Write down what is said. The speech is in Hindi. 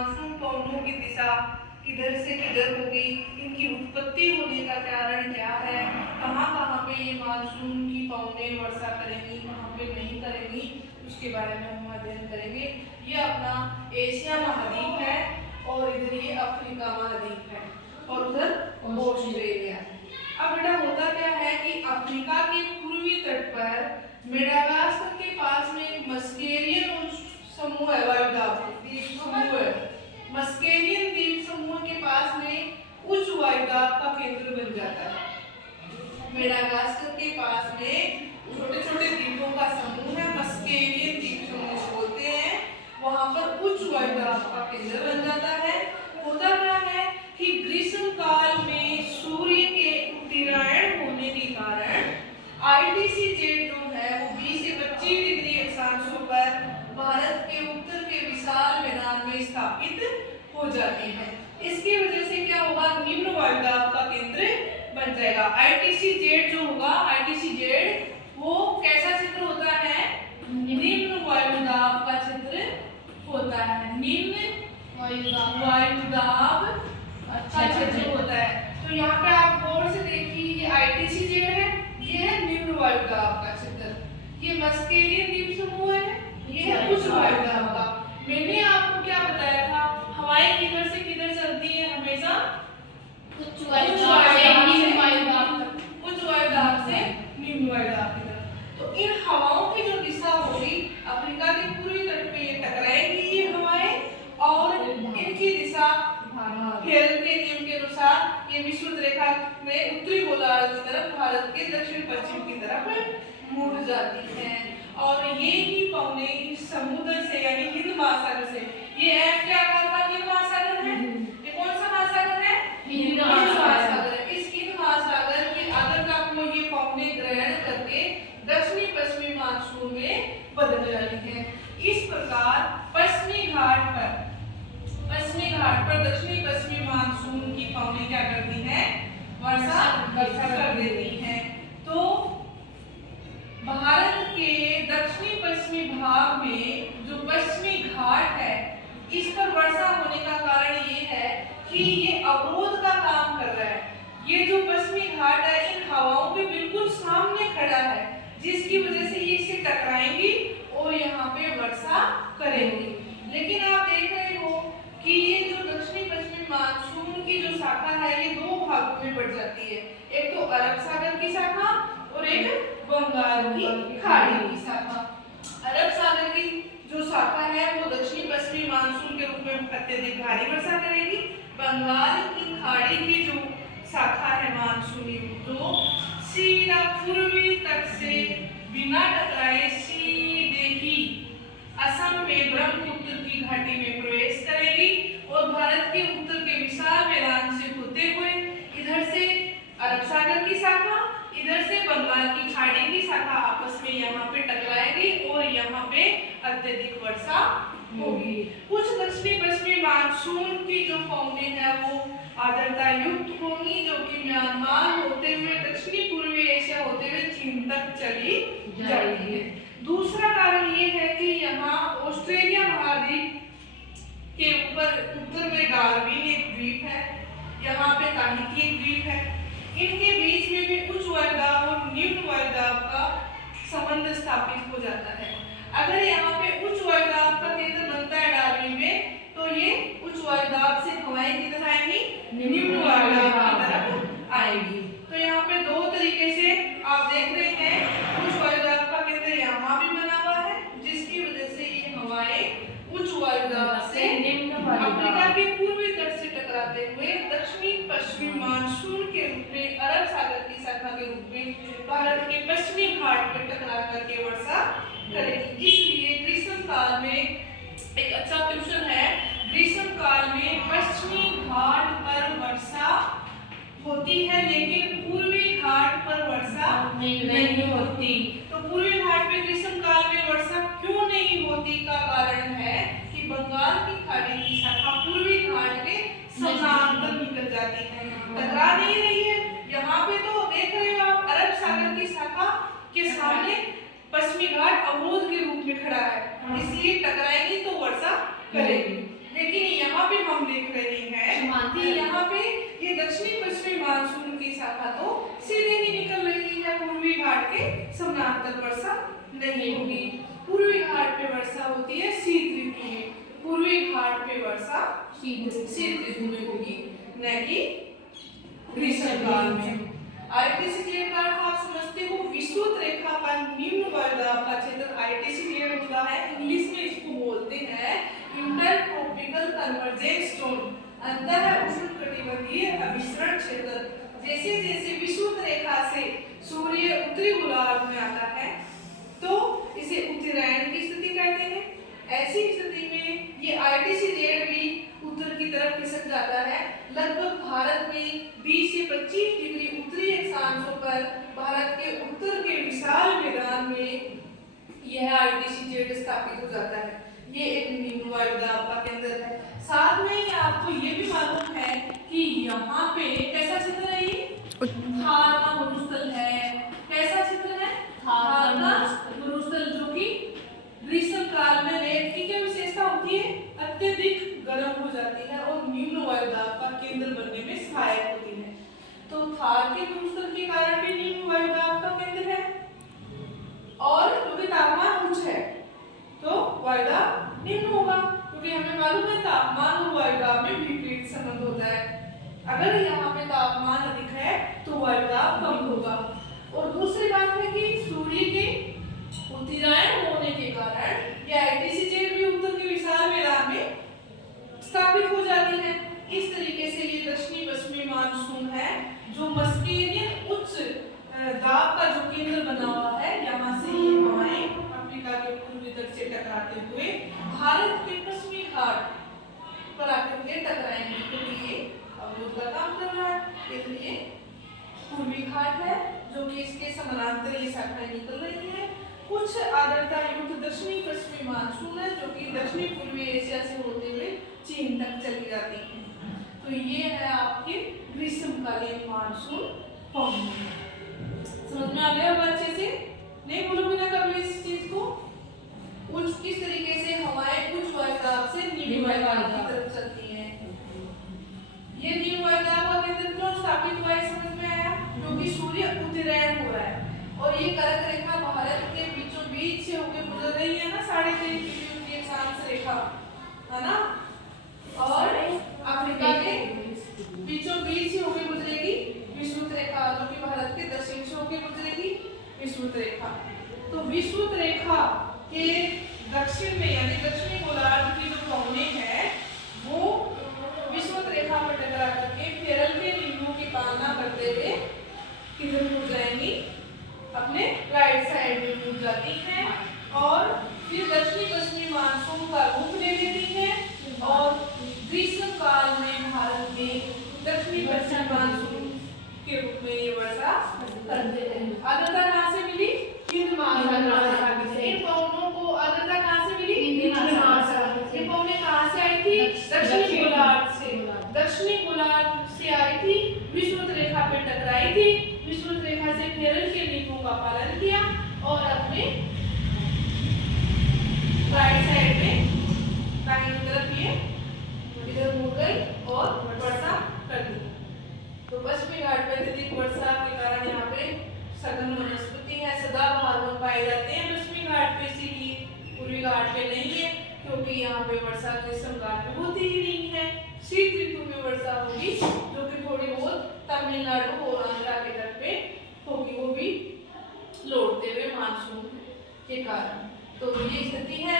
मानसून पवनों की दिशा किधर से किधर होगी, इनकी उत्पत्ति होने का कारण क्या है, कहाँ कहाँ पे ये मानसून की पवनें वर्षा करेंगी, कहाँ पे नहीं करेंगी, उसके बारे में हम अध्ययन करेंगे। ये अपना एशिया महाद्वीप है और इधर ये अफ्रीका महाद्वीप है और उधर ऑस्ट्रेलिया है। अब बेटा होता क्या है कि अफ्रीका के पूर्वी तट पर मेडागास्कर के पास में एक मस्केरियन समूह है, द्वीप समूह है। मस्केरियन द्वीप समूह के पास में उच्च वायुदाब का केंद्र बन जाता है। मेडागास्कर के पास में छोटे छोटे द्वीपों का समूह है, मस्केरियन द्वीप समूह बोलते हैं, वहां पर उच्च वायुदाब का केंद्र बन जाता है। होता क्या है कि ग्रीष्म काल में सूर्य के उत्तरायण होने के कारण ITC-Z जो है वो 20 से 25 डिग्री अक्षांशों पर भारत के उत्तर के विशाल मैदान में स्थापित हो जाती है। इसकी वजह से क्या होगा, निम्न वायुदाब का केंद्र बन जाएगा। ITC-Z जो होगा, ITC-Z वो कैसा क्षेत्र होता है, निम्न वायुदाब का क्षेत्र होता है, निम्न वायुदाब का क्षेत्र होता है। तो यहाँ पे आप गौर से देखिए, ये ITC-Z है, ये है निम्न वायुदाब का क्षेत्र, ये मस्केरियन द्वीप समूह है, ये है उच्च वायुदाब का। मैंने आपको क्या बताया था, हवाएं किधर से किधर चलती है, हमेशा उच्च वायुदाब से निम्न वायुदाब की तरफ। तो इन हवाओं की जो दिशा होगी, अफ्रीका के पूर्वी तट पे ये टकराएंगी ये हवाएं, और इनकी दिशा हेरल के नियम के अनुसार ये विषुवत रेखा में उत्तरी गोलार्ध की तरफ, भारत के दक्षिण पश्चिम की तरफ मुड़ जाती है। और ये ही पवने इस समुद्र से यानी हिंद महासागर से, ये ऐप क्या आकार का हिंद महासागर है, ये कौन सा महासागर है, हिंद महासागर है। इस हिंद महासागर के आर्द्रता को ये पवने ग्रहण करके दक्षिणी पश्चिमी मानसून में बदल जाती है। इस प्रकार पश्चिमी घाट पर दक्षिणी पश्चिमी मानसून की पवनें क्या करती हैं, वर्षा कर देती हैं। तो भारत के दक्षिणी पश्चिमी भाग में जो पश्चिमी घाट है, इस पर वर्षा होने का कारण ये है कि ये अवरोध का काम कर रहा है। ये जो पश्चिमी घाट है इन हवाओं के बिल्कुल सामने खड़ा है, जिसकी वजह से ये इससे टकराएंगी और यहाँ पे वर्षा करेंगी। लेकिन आप देख रहे हो कि ये जो दक्षिणी पश्चिमी मानसून की जो शाखा है ये दो भागों में बढ़ जाती है, एक तो अरब सागर की शाखा और एक बंगाल की खाड़ी की शाखा। अरब सागर की जो शाखा है वो दक्षिणी पश्चिमी मानसून के रूप में अत्यधिक भारी वर्षा करेगी। बंगाल की खाड़ी की जो शाखा है मानसूनी, जो सीधा पूर्वी तट से बिना टकराए सीधे ही असम में ब्रह्मपुत्र की घाटी में प्रवेश करेगी और भारत के उत्तर के विशाल मैदान से होते हुए इधर से अरब सागर की शाखा, इधर से बंगाल की खाड़ी की शाखा आपस में यहाँ पे टकराएगी और यहाँ पे अत्यधिक वर्षा होगी। कुछ दक्षिणी पश्चिमी मानसून की जो पवनें हैं वो आर्द्रता युक्त होंगी, जो कि म्यांमार होते हुए दक्षिणी पूर्वी एशिया होते हुए चीन तक चली जाएगी। दूसरा कारण ये है कि यहाँ ऑस्ट्रेलिया महाद्वीप के ऊपर उत्तर में डार्विन एक द्वीप है, यहाँ पे ताहिती एक द्वीप है, इनके बीच में भी उच्च वायुदाब और निम्न वायुदाब का संबंध स्थापित हो जाता है। अगर यहाँ पे उच्च वायुदाब का केंद्र बनता है डार्विन में, तो ये उच्च वायुदाब से हवाएं किधर आएंगी, निम्न वायुदाब की तरफ आएंगी। तो यहाँ पे दो तरीके से आप देख रहे हैं, उच्च वायुदाब का केंद्र यहाँ भी बना हुआ है, जिसकी वजह से ये हवाएं उच्च वायुदाब से अफ्रीका के पूर्वी तट से टकराते हुए दक्षिणी पश्चिमी मानसून के रूप में अरब सागर की शाखा के रूप में भारत के पश्चिमी घाट पर टकरा करके वर्षा करेगी। इसलिए ग्रीष्म काल में एक अच्छा क्वेश्चन है, ग्रीष्म काल में पश्चिमी घाट पर वर्षा होती है लेकिन पूर्वी घाट पर वर्षा नहीं होती। तो पूर्वी घाट पे ग्रीष्म काल में वर्षा क्यों नहीं होती का कारण है कि बंगाल की खाड़ी की शाखा पूर्वी घाट के समानांतर निकल जाती है, टकरा नहीं रही है। यहाँ पे तो देख रहे हो आप, अरब सागर की शाखा के सामने पश्चिमी घाट अवरोध के रूप में खड़ा है, इसलिए टकराएगी तो वर्षा करेगी। लेकिन यहाँ हम देख रहे हैं कि यहाँ पे ये दक्षिणी पश्चिमी मानसून की शाखा तो सीधे ही निकल रही है, पूर्वी घाट के समानांतर वर्षा नहीं होगी। पूर्वी घाट पे वर्षा होती है शीत ऋतु में, पूर्वी घाट पे वर्षा शीत ऋतु में होगी, न कि ग्रीष्म काल में। आईटीसी जेड का आप समझते हो विषुवत रेखा पर निम्न वायुदाब का क्षेत्र आईटीसी जेड होता है। इंग्लिश में इसको बोलते हैं इंटरट्रॉपिकल कन्वर्जेंस जोन, अंतर उष्णकटिबंधीय अभिसरण क्षेत्र। जैसे जैसे विषुवत रेखा से सूर्य उत्तरी गोलार्ध में आता है तो इसे उत्तरायण की स्थिति कहते हैं। ऐसी स्थिति में ये आईटीसी जेड भी उत्तर की तरफ खिसक जाता है। लगभग भारत में 20 से 25 डिग्री उत्तरी अक्षांशों पर भारत के उत्तर के विशाल मैदान में यह आईटीसी जेड स्थापित हो जाता है। ये एक निम्न वायुदाब का केंद्र है। साथ में आपको ये भी मालूम है कि यहाँ पे कैसा क्षेत्र है, ये थार का मरुस्थल है। कैसा क्षेत्र है? थार का मरुस्थल, जो कि ग्रीष्म काल में रेत की क्या विशेषता होती है? अत्यधिक गर्म हो जाती है और निम्न वायुदाब का केंद्र बनने में सहायक होती है। तो थार के मरुस्थल के कारण भी निम्न वायुदाब का केंद्र है, और क्योंकि तापमान उच्च है तो वायुदाब निम्न होगा, क्योंकि हमें मालूम है तापमान और वायुदाब में विपरीत संबंध होता है। अगर यहाँ पे तापमान अधिक है तो वायुदाब कम होगा। और दूसरी बात है कि सूर्य के उत्तरायण होने के कारण यह आईटीसी जेड भी उत्तर के विशाल मैदान में स्थापित हो जाती है। इस तरीके से ये दक्षिणी पश्चिमी मानसून है जो मस्केलियन उच्च दाब का जो केंद्र बना हुआ है, यहाँ से ये हवाएं अफ्रीका के पूर्वी तट से टकराते हुए भारत के पश्चिमी घाट पर आकर के टकराएंगे, क्योंकि ये अवरोध का काम कर रहा है। इसलिए पूर्वी घाट है जो कि इसके समानांतर ये शाखाएं निकल रही है। कुछ आर्द्रता युक्त दक्षिणी पश्चिमी मानसून है जो कि दक्षिणी पूर्वी एशिया से होते हुए चीन तक चली जाती है। तो ये है आपके ग्रीष्मकालीन मानसून फॉर्म। समझ में आ गया अब अच्छे से? नहीं बोलोगे ना कभी इस चीज को? उच्च किस तरीके से हवाएं उच्च वायुदाब से निम्न वायुदाब की तरफ चलती हैं। ये निम्न वायुदाब का केंद्र क्यों स्थापित हुआ है समझ में आया? क्योंकि सूर्य उत्तरायण हो रहा है और ये कर्क रेखा भारत के बीचों बीच से होकर गुजर रही है ना, 23.5 डिग्री उत्तरी अक्षांश रेखा है ना, और अफ्रीका के बीचों बीच से होकर गुजरेगी विषुवत रेखा, जो कि भारत के दक्षिण से होकर गुजरेगी विषुवत रेखा। तो विषुवत रेखा के दक्षिण में यानी दक्षिणी गोलार्ध की जो कोने हैं वो विषुवत रेखा पर टकरा करके केरल के नियमों की पालना करते हुए किधर हो जाएंगी? अपने राइट साइड में कूद जाती हैं और फिर दक्षिणी पश्चिमी मानसून का रूप ले लेती हैं और ग्रीष्म काल में भारत में दक्षिणी पश्चिमी मानसून के रूप में ये वर्षा करते हैं। आर्द्रता कहाँ से मिली? हिंद महासागर से। इन पवनों को आर्द्रता कहाँ से मिली? हिंद महासागर। ये पवनें कहाँ से आई थी? दक्षिणी गोलार्ध से। दक्षिणी गोलार्ध से आई थी, विषुवत रेखा पे टकराई थी, विषुवत रेखा से केरल के नियमों का पालन किया और अपने राइट साइड में दाहिनी तरफ ये इधर मुड़ गई और वर्षा कर दी। तो पश्चिमी घाट पर अत्यधिक वर्षा के कारण यहाँ पे सघन वनस्पति है, सदाबहार वन पाए जाते हैं पश्चिमी घाट पे, इसीलिए पूर्वी घाट पे नहीं है क्योंकि यहाँ पे वर्षा ग्रीष्म घाट पे होती ही नहीं है। शीत ऋतु में वर्षा होगी जो कि थोड़ी बहुत तमिलनाडु और आंध्रा के तट पे होगी, वो भी लौटते हुए मानसून के कारण। तो ये स्थिति है